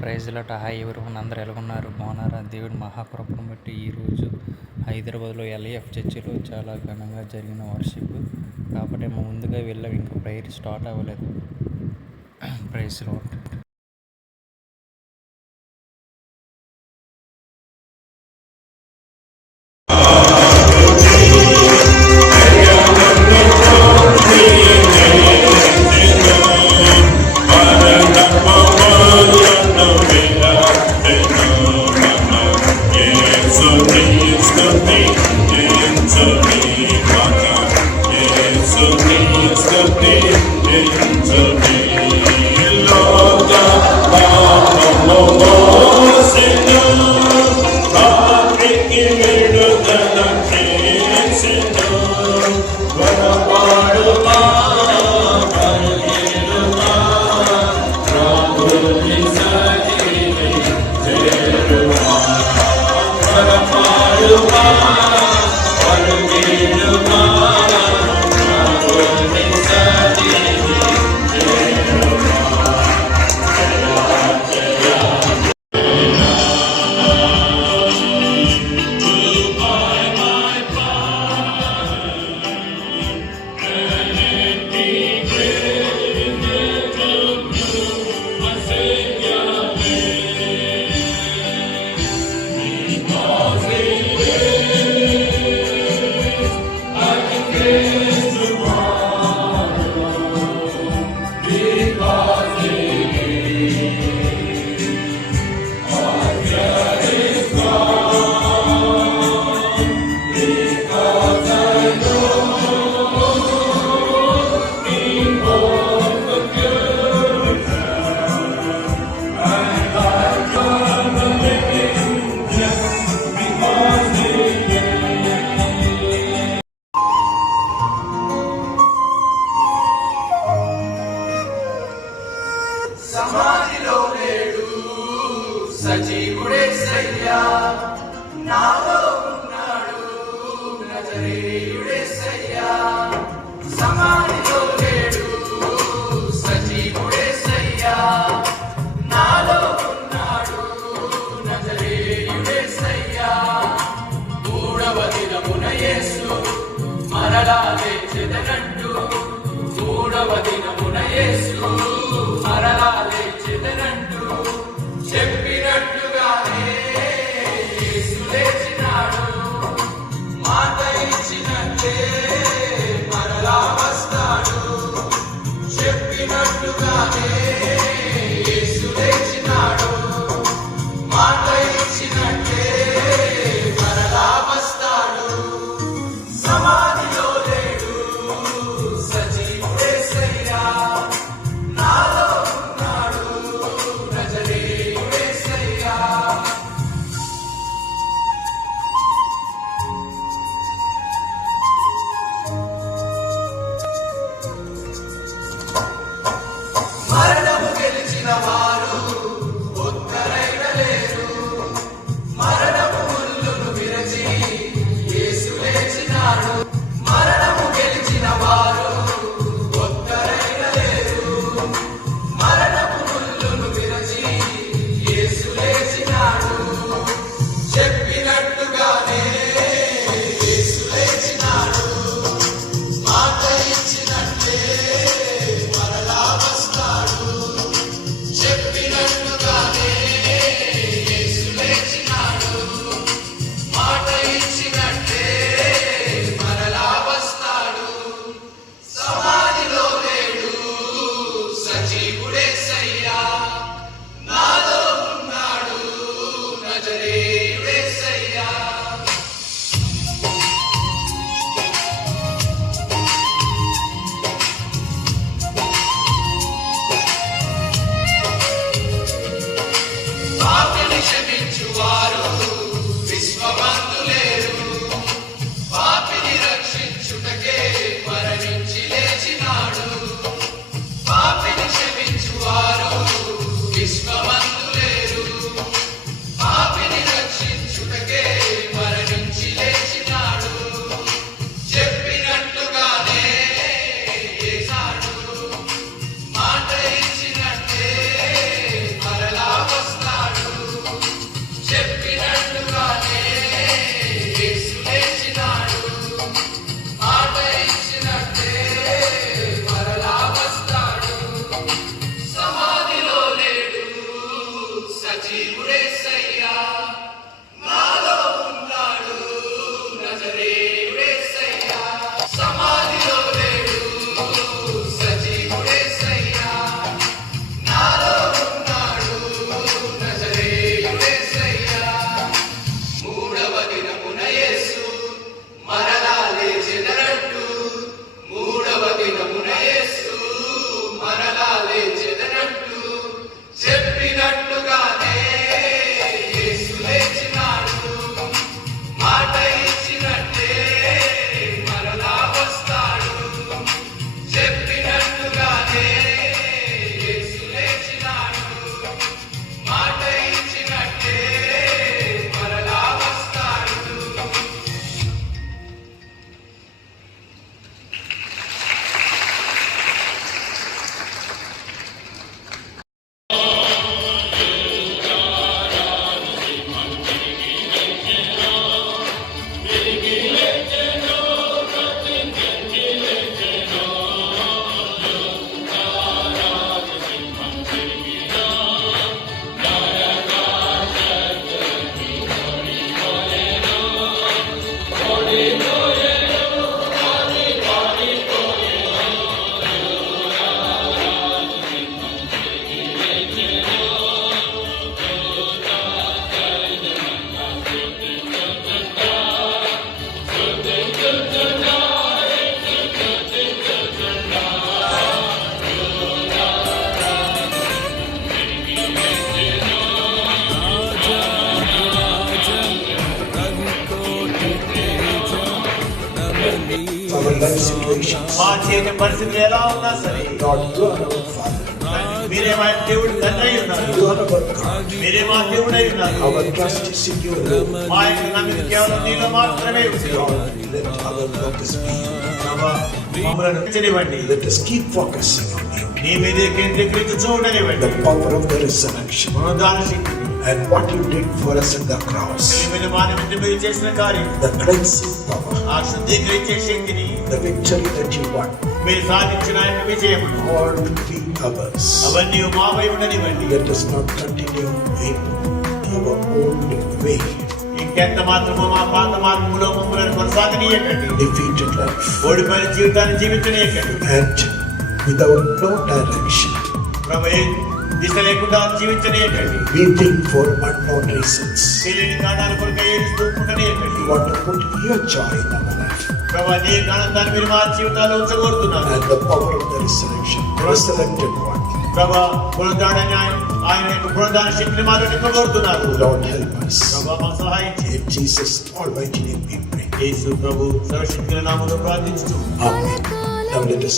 ప్రైజ్లట hi ఎవరు అందరూ ఎలాగున్నారు బాగున్నారా? దేవుడి మహాకృపను బట్టి ఈరోజు హైదరాబాద్లో ఎల్ఐఎఫ్ చర్చిలో చాలా ఘనంగా జరిగిన వర్షిప్ కాబట్టి ముందుగా వెళ్ళాం, ఇంకా ప్రేయర్ స్టార్ట్ అవ్వలేదు. Praise Lord. సమాధిలో లేడు సజీవుడేసయ్యా, నాలో ఉన్నాడు నజరేయుడేసయ్యా. సమాధిలో లేడు సజీవుడేసయ్యా, నాలో ఉన్నాడు నజరేయుడేసయ్యా. మూడవ దినమున యేసు మరలా లేచెదనంటూ, మూడవ దినమున యేసు మరలా లేచెదనంటూ చెప్పినట్టుగానే యేసు లేచినాడు. మాట ఇచ్చినట్లే మరలా వస్తాడు. చెప్పినట్టుగానే యేసు లేచినాడు. మాట ఇచ్చినట్లే మరలా వస్తాడు. సమాధిలో లేడు సజీవుడేసయ్యా, నాలో ఉన్నాడు నజరేయుడేసయ్యా. మరణము గెలిచిన వారు ఒక్కరైన లేరు. మరణము ముళ్ళును విరచి యేసు లేచినాడు. మరణము గెలిచిన వారు ఒక్కరైన లేరు. మరణము ముళ్ళును విరచి యేసు లేచినాడు. చెప్పినట్టుగానే యేసు లేచినాడు. మాట ఇచ్చినట్లే మరలా వస్తాడు. చెప్పినట్టుగానే యేసు లేచినాడు. మాట ఇచ్చినట్లే మరలా వస్తాడు. సమాధిలో లేడు సజీవుడేసయ్యా, నాలో ఉన్నాడు నజరేయుడేసయ్యా. పాపిని క్షమించువారు విశ్వవంతులేరు. పాపిని రక్షించుటకే మరణించి లేచినాడు. పాపిని క్షమించువారు విశ్వవంతులేరు. పాపిని రక్షించుటకే మరణించి లేచినాడు. చెప్పినట్టుగానే చేశాడు. మాట ఇచ్చినట్టే మరలా వస్తాడు. situations. మా చేతి పరిస్థితులు ఎలా ఉన్నా సరే Lord, you are our Father. మీరే మా దేవుడు తండ్రి అయి ఉన్నారు. You are our God. మీరే మా దేవుడై ఉన్నారు. Our trust is in you alone. మా యొక్క నమ్మిక కేవలం నీలో మాత్రమే ఉంది. Lord, let our focus be you. ప్రభా, మమ్మల్ని రక్షించనివ్వండి. Let us keep focusing on you. నీ మీదే కేంద్రీకరించి చూడనివ్వండి. The power of the resurrection పునరుద్ధాన శక్తి, and what you did for us at the cross. మీరు మా నిమిత్తం మీరు చేసిన కార్యం, The cleansing power, ఆ శుద్ధీకరించే శక్తిని, the victory that you won, మీరు సాధించిన యొక్క విజయం, all will be ours. అవన్నీ మాపై ఉండనివ్వండి. Let us not continue in our old way, ఇంకెంత మాత్రమో మా పాత మార్గంలో మమ్మల్ని కొనసాగనీయకండి. defeated life, ఓడిపోయిన జీవితాన్ని జీవించనీయకండి. and without no direction, ప్రభు, ఏ దిశ లేకుండా జీవించనీయకండి. weeping for unknown reasons. తెలియని కారణాల కొరకు ఏడుస్తూ ఉండనీయకండి. You want to put your joy in our life ప్రభు, నీ ఆనందాన్ని మీరు మా జీవితాల్లో ఉంచగోరుతున్నారు. and the power of the resurrection, resurrected one. ప్రభు, పునరుద్ధాన ఆయన యొక్క పునరుద్ధాన శక్తిని మాలో నింపగోరుతున్నారు. Lord, help us. ప్రభు, మాకు సహాయం చేయండి. In Jesus' almighty name we pray. యేసు ప్రభు సర్వశక్తుల నామములో ప్రార్థించుచు Amen. Now let us